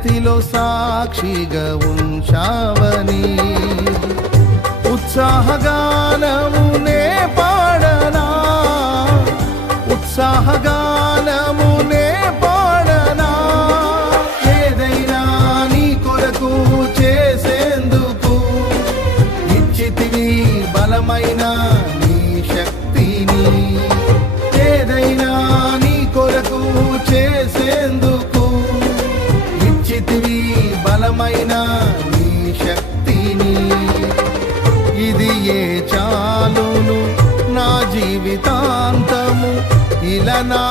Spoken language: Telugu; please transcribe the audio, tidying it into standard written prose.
జగతిలో సాక్షిగా ఉంచావని ఉత్సాహగానమునే పాడనా, ఉత్సాహగానమునే పాడనా. ఏదైనా నీ కొరకు చేసేందుకు ఇచ్చితివి బలమైన నీ శక్తిని. ఏదైనా నీ కొరకు చేసేందుకు ఇచ్చితివి బలమైన నీ శక్తిని. ఇది ఏ చాలును నా జీవితాంతము ఇలా నా